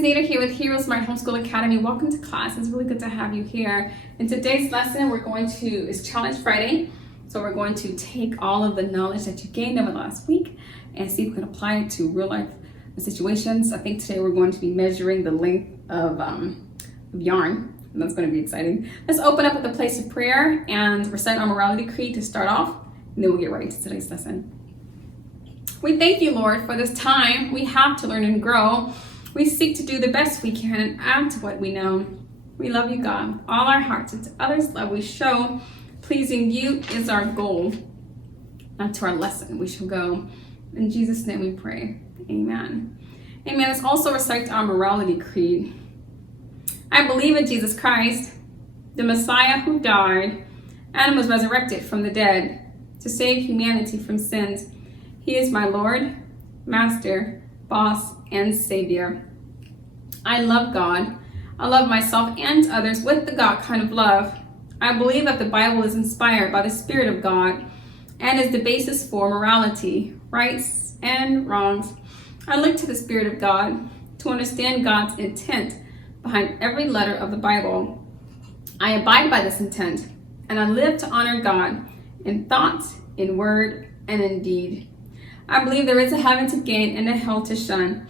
is Nita here with Heroesmart Homeschool Academy. Welcome to class. It's really good to have you here. In today's lesson, it's Challenge Friday. So we're going to take all of the knowledge that you gained over the last week and see if we can apply it to real life situations. I think today we're going to be measuring the length of yarn, and that's going to be exciting. Let's open up with a place of prayer and recite our morality creed to start off, and then we'll get right to today's lesson. We thank you, Lord, for this time we have to learn and grow. We seek to do the best we can and add to what we know. We love you, God, with all our hearts, and to others' love we show. Pleasing you is our goal, not to our lesson we shall go. In Jesus' name we pray. Amen. Amen. Let's also recite our morality creed. I believe in Jesus Christ, the Messiah who died and was resurrected from the dead to save humanity from sins. He is my Lord, Master, Boss, and Savior. I love God. I love myself and others with the God kind of love. I believe that the Bible is inspired by the Spirit of God and is the basis for morality, rights, and wrongs. I look to the Spirit of God to understand God's intent behind every letter of the Bible. I abide by this intent, and I live to honor God in thought, in word, and in deed. I believe there is a heaven to gain and a hell to shun.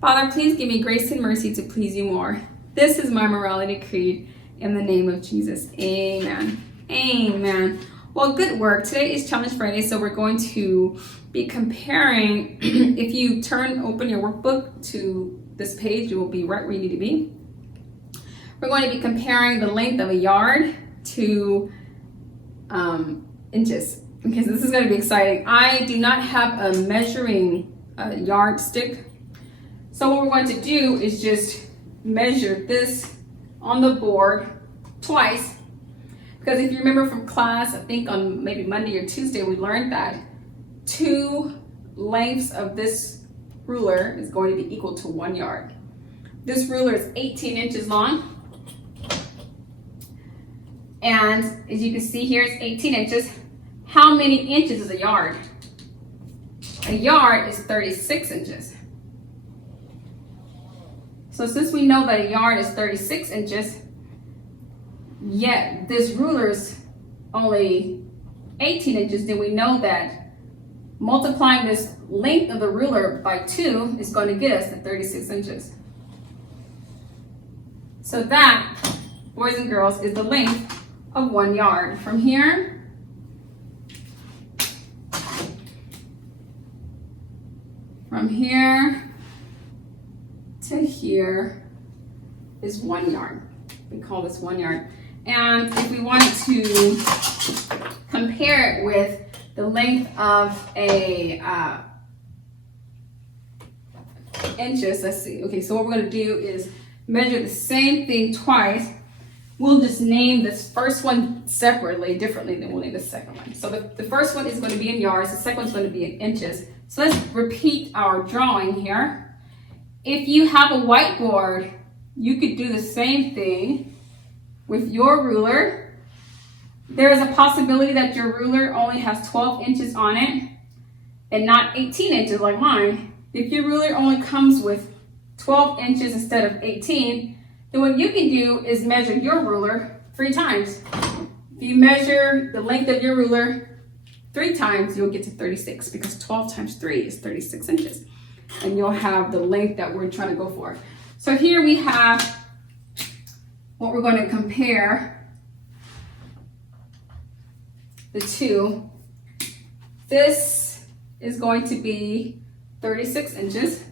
Father, please give me grace and mercy to please you more. This is my morality creed in the name of Jesus. Amen. Amen. Well, good work. Today is Challenge Friday, so we're going to be comparing. If you open your workbook to this page, you will be right where you need to be. We're going to be comparing the length of a yard to inches. Okay, so this is going to be exciting. I do not have a measuring yardstick. So what we're going to do is just measure this on the board twice. Because if you remember from class, I think on maybe Monday or Tuesday, we learned that 2 lengths of this ruler is going to be equal to 1 yard. This ruler is 18 inches long. And as you can see here, it's 18 inches. How many inches is a yard? A yard is 36 inches. So since we know that a yard is 36 inches, yet this ruler is only 18 inches, then we know that multiplying this length of the ruler by 2 is going to get us to 36 inches. So that, boys and girls, is the length of 1 yard. From here to here is 1 yard. We call this 1 yard. And if we wanted to compare it with the length of a inches, let's see. Okay, so what we're going to do is measure the same thing twice. We'll just name this first one separately, differently than we'll name the second one. So the first one is going to be in yards, the second one's going to be in inches. So let's repeat our drawing here. If you have a whiteboard, you could do the same thing with your ruler. There is a possibility that your ruler only has 12 inches on it and not 18 inches like mine. If your ruler only comes with 12 inches instead of 18, then what you can do is measure your ruler 3 times. If you measure the length of your ruler 3 times, you'll get to 36, because 12 times 3 is 36 inches. And you'll have the length that we're trying to go for. So here we have what we're going to compare the two. This is going to be 36 inches.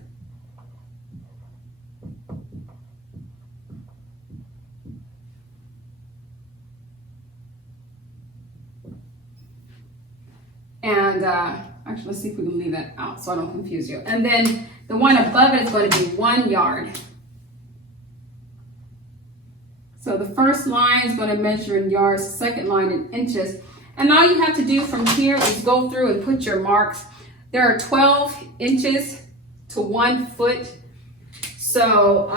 And actually, let's see if we can leave that out so I don't confuse you. And then the one above it is going to be 1 yard. So the first line is going to measure in yards, the second line in inches. And all you have to do from here is go through and put your marks. There are 12 inches to 1 foot. So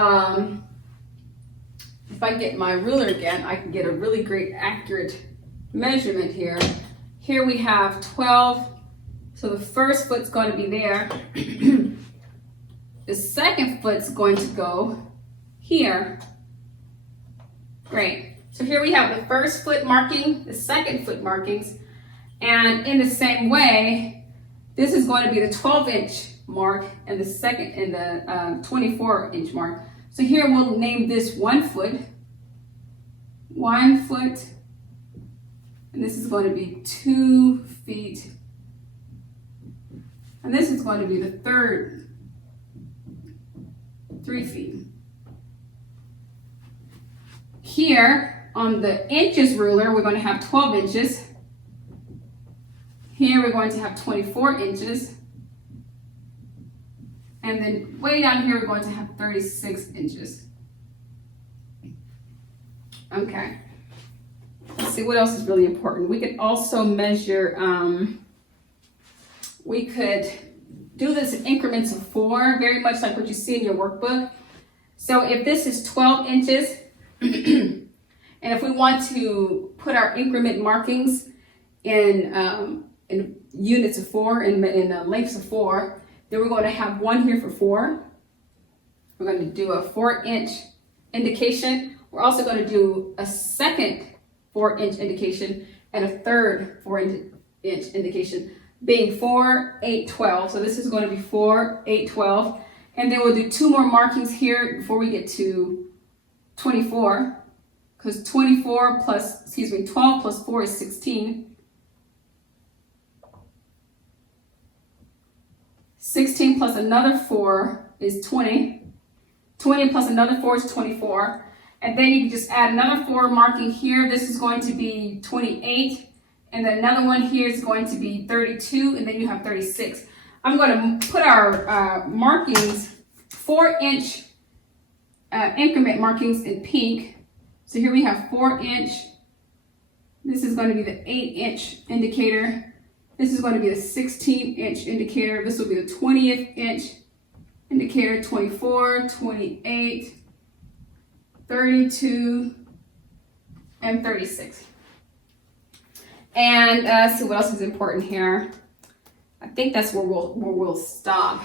if I get my ruler again, I can get a really great accurate measurement here. Here we have 12. So the first foot's going to be there. the second foot's going to go here. Great. So here we have the first foot marking, the second foot markings, and in the same way, this is going to be the 12-inch mark and the second and the 24-inch mark. So here we'll name this 1 foot, and this is going to be 2 feet, and this is going to be the third, 3 feet. Here on the inches ruler, we're going to have 12 inches. Here we're going to have 24 inches. And then way down here, we're going to have 36 inches. Okay. Let's see what else is really important. We could also measure, we could do this in increments of 4, very much like what you see in your workbook. So if this is 12 inches, and if we want to put our increment markings in units of 4, in lengths of 4, then we're going to have 1 here for 4. We're going to do a 4-inch indication. We're also going to do a second 4-inch indication and a third 4-inch indication, being 4, 8, 12. So this is going to be 4, 8, 12. And then we'll do 2 more markings here before we get to 24, because 12 plus 4 is 16. 16 plus another 4 is 20. 20 plus another 4 is 24. And then you can just add another 4 marking here. This is going to be 28. And then another one here is going to be 32. And then you have 36. I'm going to put our markings, 4-inch increment markings in pink. So here we have 4-inch. This is going to be the 8-inch indicator. This is going to be the 16-inch indicator. This will be the 20th inch indicator, 24, 28, 32, and 36. And let's see what else is important here. I think that's where we'll stop.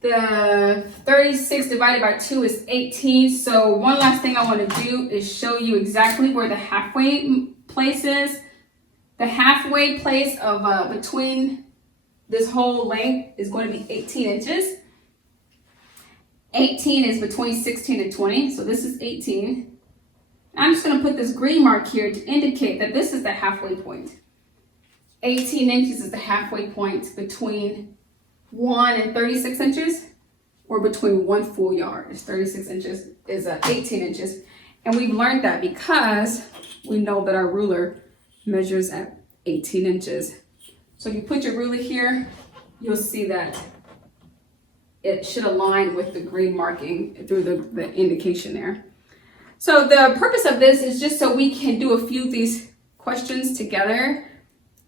The 36 divided by 2 is 18. So one last thing I want to do is show you exactly where the halfway place is. The halfway place of between this whole length is going to be 18 inches. 18 is between 16 and 20, so this is 18. I'm just going to put this green mark here to indicate that this is the halfway point. 18 inches is the halfway point between 1 and 36 inches, or between 1 full yard. 36 inches is 18 inches. And we've learned that because we know that our ruler measures at 18 inches. So if you put your ruler here, you'll see that it should align with the green marking through the indication there. So the purpose of this is just so we can do a few of these questions together,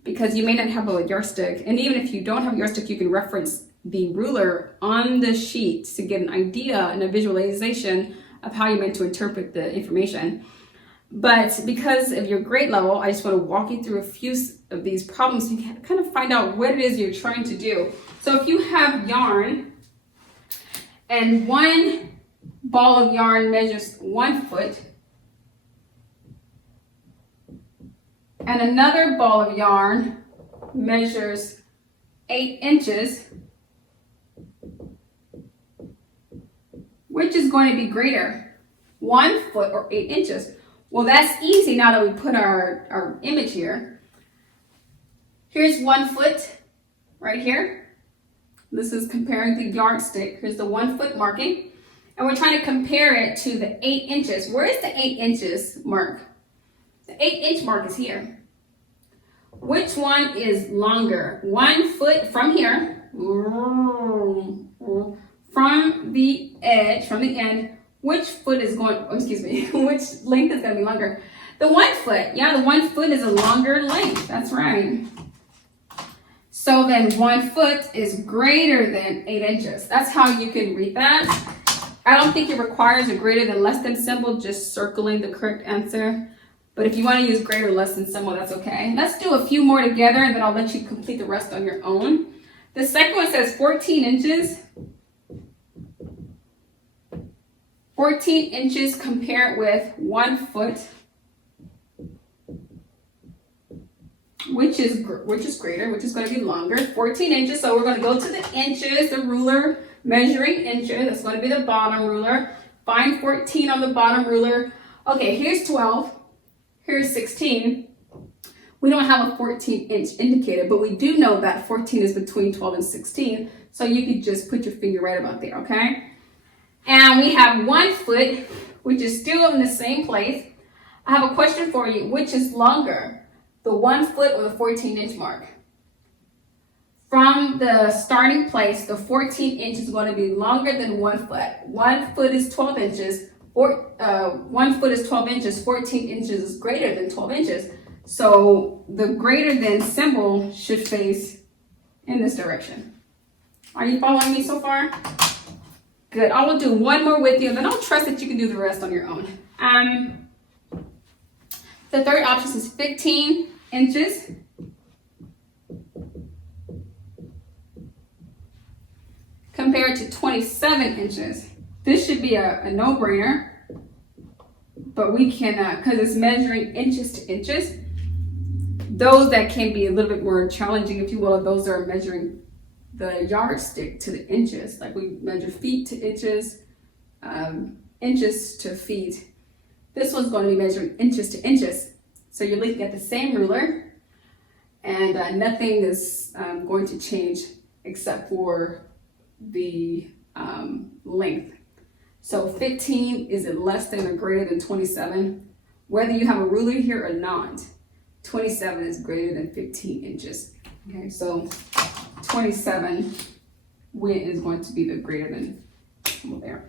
because you may not have a yardstick. And even if you don't have a yardstick, you can reference the ruler on the sheet to get an idea and a visualization of how you're meant to interpret the information. But because of your grade level, I just want to walk you through a few of these problems so you can kind of find out what it is you're trying to do. So if you have yarn and one ball of yarn measures 1 foot and another ball of yarn measures 8 inches, which is going to be greater, 1 foot or 8 inches? Well, that's easy now that we put our image here. Here's 1 foot right here. This is comparing the yardstick. Here's the 1 foot marking. And we're trying to compare it to the 8 inches. Where is the 8 inches mark? The 8-inch mark is here. Which one is longer? 1 foot from here, from the edge, from the end. Which foot is going, which length is going to be longer? The 1 foot. Yeah, the 1 foot is a longer length. That's right. So then 1 foot is greater than 8 inches. That's how you can read that. I don't think it requires a greater than less than symbol, just circling the correct answer. But if you want to use greater or less than symbol, that's okay. Let's do a few more together, and then I'll let you complete the rest on your own. The second one says 14 inches. 14 inches compared with 1 foot, which is greater, which is going to be longer. 14 inches. So we're going to go to the inches, the ruler measuring inches. That's going to be the bottom ruler. Find 14 on the bottom ruler. Okay, here's 12. Here's 16. We don't have a 14-inch indicator, but we do know that 14 is between 12 and 16. So you could just put your finger right about there, okay? And we have 1 foot, which is still in the same place. I have a question for you. Which is longer, the 1 foot or the 14-inch mark? From the starting place, the 14 inch is going to be longer than 1 foot. 1 foot is 12 inches. 1 foot is 12 inches. 14 inches is greater than 12 inches. So the greater than symbol should face in this direction. Are you following me so far? Good. I will do one more with you, and then I'll trust that you can do the rest on your own. The third option is 15 inches. Compared to 27 inches. This should be a no-brainer, but we cannot, because it's measuring inches to inches. Those that can be a little bit more challenging, if you will, those are measuring the yardstick to the inches. Like we measure feet to inches, inches to feet. This one's going to be measuring inches to inches. So you're looking at the same ruler, and nothing is going to change except for the length. So 15 is it less than or greater than 27? Whether you have a ruler here or not, 27 is greater than 15 inches. Okay, so 27 is going to be the greater than there.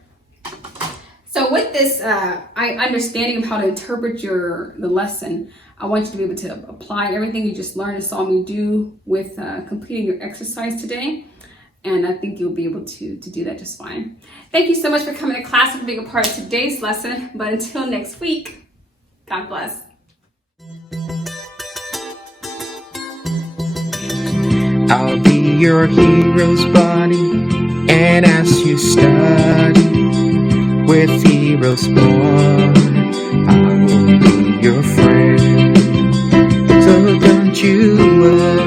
So with this understanding of how to interpret the lesson, I want you to be able to apply everything you just learned and saw me do with completing your exercise today. And I think you'll be able to do that just fine. Thank you so much for coming to class and being a part of today's lesson. But until next week, God bless. I'll be your hero's buddy, and as you study with Heroesmart, I will be your friend. So don't you worry.